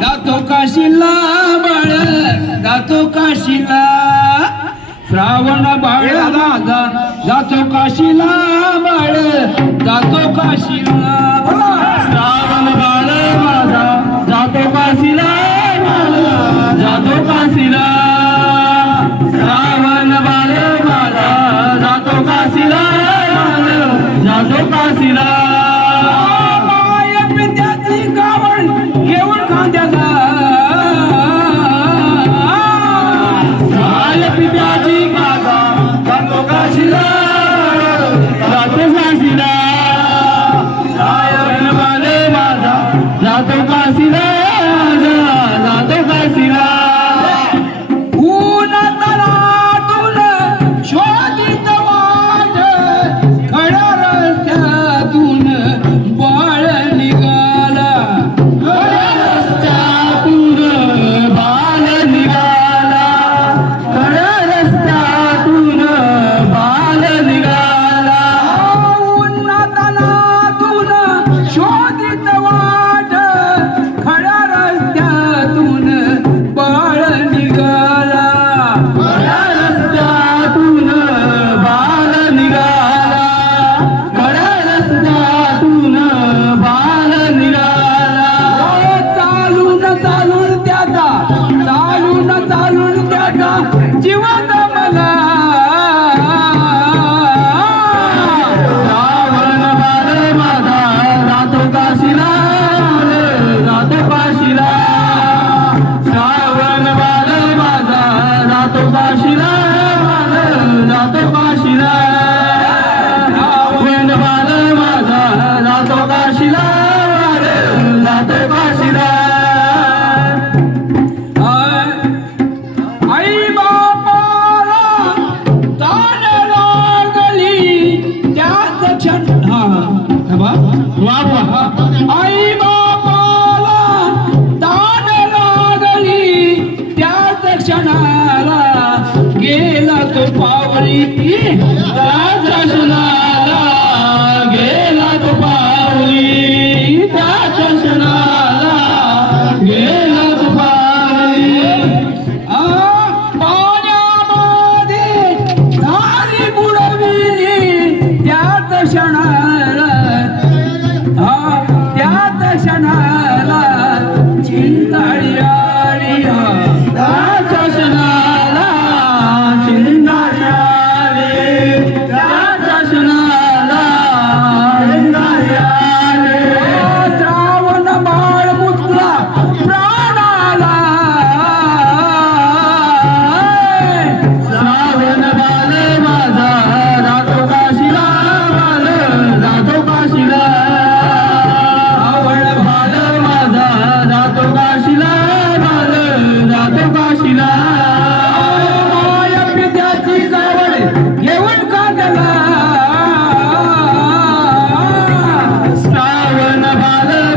दातो काशीला बाळ दातो काशीला श्रावण बाळ दादा. जातो काशीला बाळ जातो काशीला. श्रावण बाळ माझा. जातो काशीला जातो श्रावण बाळ माझा. जातो काशीला जातो काशीला. वा आई बापाला दान लागली. क्षणाला गेला तो पावरी ती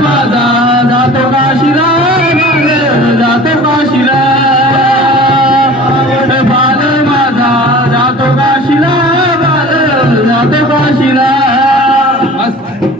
माझा जातो काशीला